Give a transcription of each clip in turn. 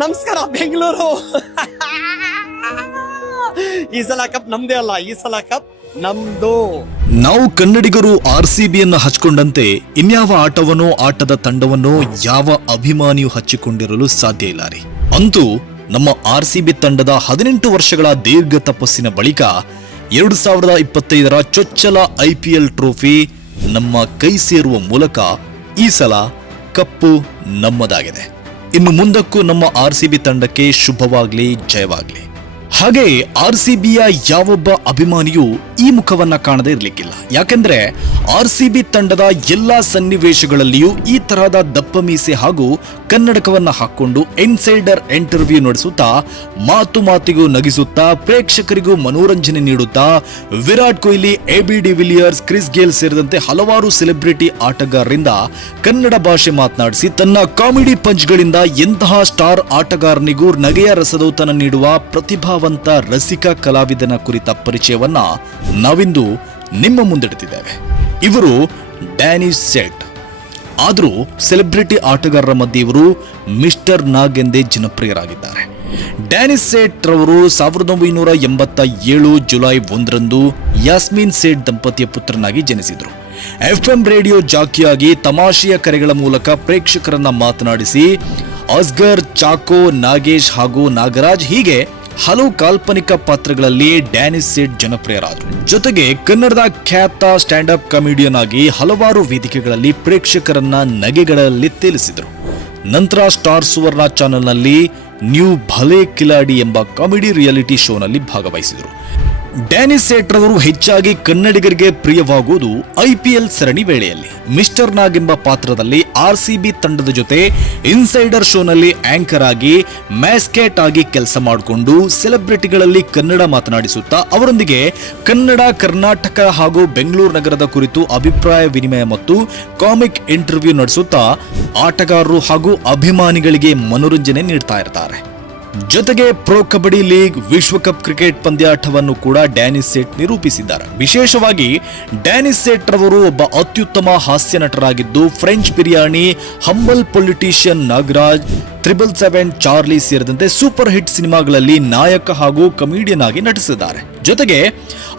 ನಮಸ್ಕಾರ, ಬೆಂಗಳೂರು. ಈ ಸಲ ಕಪ್ ನಮ್ದೇ ಅಲ್ಲ, ಈ ಸಲ ಕಪ್ ನಮ್ದು. ನಾವು ಕನ್ನಡಿಗರು ಆರ್ ಸಿ ಬಿಯನ್ನು ಹಚ್ಕೊಂಡಂತೆ ಇನ್ಯಾವ ಆಟವನ್ನೋ, ಆಟದ ತಂಡವನ್ನೋ ಯಾವ ಅಭಿಮಾನಿಯು ಹಚ್ಚಿಕೊಂಡಿರಲು ಸಾಧ್ಯ ಇಲ್ಲ ರೀ. ಅಂತೂ ನಮ್ಮ ಆರ್ ಸಿ ಬಿ ತಂಡದ ಹದಿನೆಂಟು ವರ್ಷಗಳ ದೀರ್ಘ ತಪಸ್ಸಿನ ಬಳಿಕ ಎರಡು ಸಾವಿರದ ಇಪ್ಪತ್ತೈದರ ಚೊಚ್ಚಲ ಐ ಪಿ ಎಲ್ ಟ್ರೋಫಿ ನಮ್ಮ ಕೈ ಸೇರುವ ಮೂಲಕ ಈ ಸಲ ಕಪ್ಪು ನಮ್ಮದಾಗಿದೆ. ಇನ್ನು ಮುಂದಕ್ಕೂ ನಮ್ಮ ಆರ್ ಸಿ ಬಿ ತಂಡಕ್ಕೆ ಶುಭವಾಗಲಿ ಜಯವಾಗ್ಲಿ. ಹಾಗೆ ಆರ್ ಸಿ ಬಿಯ ಯಾವೊಬ್ಬ ಅಭಿಮಾನಿಯೂ ಈ ಮುಖವನ್ನ ಕಾಣದೇ ಇರಲಿಕ್ಕಿಲ್ಲ. ಯಾಕೆಂದ್ರೆ ಆರ್ ಸಿ ಬಿ ತಂಡದ ಎಲ್ಲಾ ಸನ್ನಿವೇಶಗಳಲ್ಲಿಯೂ ಈ ತರಹದ ದಪ್ಪ ಮೀಸೆ ಹಾಗೂ ಕನ್ನಡಕವನ್ನ ಹಾಕೊಂಡು ಇನ್ಸೈಡರ್ ಇಂಟರ್ವ್ಯೂ ನಡೆಸುತ್ತಾ, ಮಾತು ಮಾತಿಗೂ ನಗಿಸುತ್ತಾ, ಪ್ರೇಕ್ಷಕರಿಗೂ ಮನೋರಂಜನೆ ನೀಡುತ್ತಾ, Virat Kohli, A B de Villiers Chris Gayle ಸೇರಿದಂತೆ ಹಲವಾರು ಸೆಲೆಬ್ರಿಟಿ ಆಟಗಾರರಿಂದ ಕನ್ನಡ ಭಾಷೆ ಮಾತನಾಡಿಸಿ ತನ್ನ ಕಾಮಿಡಿ ಪಂಚ್ಗಳಿಂದ ಎಂತಹ ಸ್ಟಾರ್ ಆಟಗಾರನಿಗೂ ನಗೆಯ ರಸದೌತನ ನೀಡುವ ಪ್ರತಿಭಾವಂತ ರಸಿಕ ಕಲಾವಿದನ ಕುರಿತ ಪರಿಚಯವನ್ನ ನಾವಿಂದು ನಿಮ್ಮ ಮುಂದಿಡ್ತಿದ್ದೇವೆ. ಇವರು ಡ್ಯಾನಿಶ್ ಸೆಟ್. ಆದರೂ ಸೆಲೆಬ್ರಿಟಿ ಆಟಗಾರರ ಮಧ್ಯೆ ಇವರು ಮಿಸ್ಟರ್ ನಾಗ್ ಎಂದೇ ಜನಪ್ರಿಯರಾಗಿದ್ದಾರೆ. ಡ್ಯಾನಿಸ್ ಸೇಟ್ ರವರು ಸಾವಿರದ ಒಂಬೈನೂರ ಎಂಬತ್ತ ಏಳು ಜುಲೈ ಒಂದರಂದು ಯಾಸ್ಮಿನ್ ಸೇಟ್ ದಂಪತಿಯ ಪುತ್ರನಾಗಿ ಜನಿಸಿದರು. ಎಫ್ ಎಂ ರೇಡಿಯೋ ಜಾಕಿಯಾಗಿ ತಮಾಷೆಯ ಕರೆಗಳ ಮೂಲಕ ಪ್ರೇಕ್ಷಕರನ್ನ ಮಾತನಾಡಿಸಿ, ಅಸ್ಗರ್, ಚಾಕೋ, ನಾಗೇಶ್ ಹಾಗೂ ನಾಗರಾಜ್ ಹೀಗೆ ಹಲವು ಕಾಲ್ಪನಿಕ ಪಾತ್ರಗಳಲ್ಲಿ ಡ್ಯಾನಿಸ್ ಸೇಟ್ ಜನಪ್ರಿಯರಾದರು. ಜೊತೆಗೆ ಕನ್ನಡದ ಖ್ಯಾತ ಸ್ಟ್ಯಾಂಡ್ ಅಪ್ ಕಾಮಿಡಿಯನ್ ಆಗಿ ಹಲವಾರು ವೇದಿಕೆಗಳಲ್ಲಿ ಪ್ರೇಕ್ಷಕರನ್ನ ನಗೆಗಳಲ್ಲಿ ತೇಲಿಸಿದರು. ನಂತರ ಸ್ಟಾರ್ ಸುವರ್ಣ ಚಾನೆಲ್ನಲ್ಲಿ ನ್ಯೂ ಭಲೆ ಕಿಲಾಡಿ ಎಂಬ ಕಾಮಿಡಿ ರಿಯಾಲಿಟಿ ಶೋನಲ್ಲಿ ಭಾಗವಹಿಸಿದರು. ಡ್ಯಾನಿಸ್ ಸೇಟ್ ರವರು ಹೆಚ್ಚಾಗಿ ಕನ್ನಡಿಗರಿಗೆ ಪ್ರಿಯವಾಗುವುದು ಐಪಿಎಲ್ ಸರಣಿ ವೇಳೆಯಲ್ಲಿ. ಮಿಸ್ಟರ್ ನಾಗ್ ಎಂಬ ಪಾತ್ರದಲ್ಲಿ ಆರ್ ಸಿ ತಂಡದ ಜೊತೆ ಇನ್ಸೈಡರ್ ಶೋನಲ್ಲಿ ಆಂಕರ್ ಆಗಿ, ಮ್ಯಾಸ್ಕೇಟ್ ಆಗಿ ಕೆಲಸ ಮಾಡಿಕೊಂಡು ಸೆಲೆಬ್ರಿಟಿಗಳಲ್ಲಿ ಕನ್ನಡ ಮಾತನಾಡಿಸುತ್ತಾ, ಅವರೊಂದಿಗೆ ಕನ್ನಡ, ಕರ್ನಾಟಕ ಹಾಗೂ ಬೆಂಗಳೂರು ನಗರದ ಕುರಿತು ಅಭಿಪ್ರಾಯ ವಿನಿಮಯ ಮತ್ತು ಕಾಮಿಕ್ ಇಂಟರ್ವ್ಯೂ ನಡೆಸುತ್ತಾ, ಆಟಗಾರರು ಹಾಗೂ ಅಭಿಮಾನಿಗಳಿಗೆ ಮನೋರಂಜನೆ ನೀಡ್ತಾ ಇರ್ತಾರೆ. ಜೊತೆಗೆ ಪ್ರೊ ಕಬಡ್ಡಿ ಲೀಗ್ ವಿಶ್ವಕಪ್ ಕ್ರಿಕೆಟ್ ಪಂದ್ಯಾಟವನ್ನು ಕೂಡ ಡ್ಯಾನಿಸ್ ಸೇಟ್ ನಿರೂಪಿಸಿದ್ದಾರೆ. ವಿಶೇಷವಾಗಿ ಡ್ಯಾನಿಸ್ ಸೇಟ್ ರವರು ಒಬ್ಬ ಅತ್ಯುತ್ತಮ ಹಾಸ್ಯ ನಟರಾಗಿದ್ದು, French biryani, humble politician Nagaraj, triple seven, Charlie ಸೇರಿದಂತೆ ಸೂಪರ್ ಹಿಟ್ ಸಿನಿಮಾಗಳಲ್ಲಿ ನಾಯಕ ಹಾಗೂ ಕಮಿಡಿಯನ್ ಆಗಿ ನಟಿಸಿದ್ದಾರೆ. ಜೊತೆಗೆ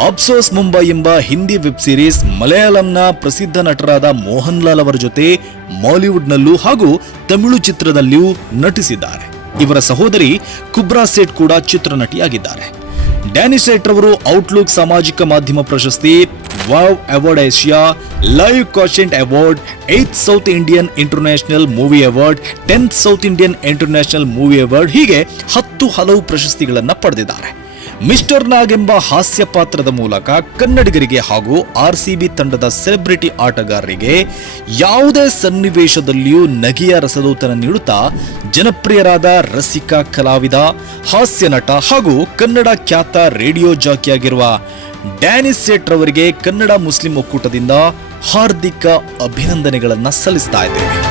ಅಬ್ಸೋಸ್ ಮುಂಬೈ ಎಂಬ ಹಿಂದಿ ವೆಬ್ ಸೀರೀಸ್ ಮಲಯಾಳಂನ ಪ್ರಸಿದ್ಧ ನಟರಾದ ಮೋಹನ್ ಲಾಲ್ ಅವರ ಜೊತೆ ಮಾಲಿವುಡ್ನಲ್ಲೂ ಹಾಗೂ ತಮಿಳು ಚಿತ್ರದಲ್ಲಿಯೂ ನಟಿಸಿದ್ದಾರೆ. ಇವರ ಸಹೋದರಿ ಕುಬ್ರಾ ಸೇಠ್ ಕೂಡ ಚಿತ್ರನಟಿಯಾಗಿದ್ದಾರೆ. ಡ್ಯಾನಿಶ್ ಸೇಟ್ ರವರು ಔಟ್ಲುಕ್ ಸಾಮಾಜಿಕ ಮಾಧ್ಯಮ ಪ್ರಶಸ್ತಿ wow award Asia live ಕಾಶೆಂಟ್ award eighth South Indian international movie award, tenth South Indian international movie award ಹೀಗೆ ಹತ್ತು ಹಲವು ಪ್ರಶಸ್ತಿಗಳನ್ನು ಪಡೆದಿದ್ದಾರೆ. ಮಿಸ್ಟರ್ ನಾಗ್ ಎಂಬ ಹಾಸ್ಯ ಪಾತ್ರದ ಮೂಲಕ ಕನ್ನಡಿಗರಿಗೆ ಹಾಗೂ ಆರ್ ಸಿ ತಂಡದ ಸೆಲೆಬ್ರಿಟಿ ಆಟಗಾರರಿಗೆ ಯಾವುದೇ ಸನ್ನಿವೇಶದಲ್ಲಿಯೂ ನಗೆಯ ರಸದೌತನ ನೀಡುತ್ತಾ ಜನಪ್ರಿಯರಾದ ರಸಿಕಾ ಕಲಾವಿದ, ಹಾಸ್ಯ ನಟ ಹಾಗೂ ಕನ್ನಡ ಖ್ಯಾತ ರೇಡಿಯೋ ಜಾಕಿಯಾಗಿರುವ ಡ್ಯಾನಿಸ್ ಸೇಟ್ ರವರಿಗೆ ಕನ್ನಡ ಮುಸ್ಲಿಂ ಒಕ್ಕೂಟದಿಂದ ಹಾರ್ದಿಕ ಅಭಿನಂದನೆಗಳನ್ನು ಸಲ್ಲಿಸ್ತಾ ಇದ್ದೇವೆ.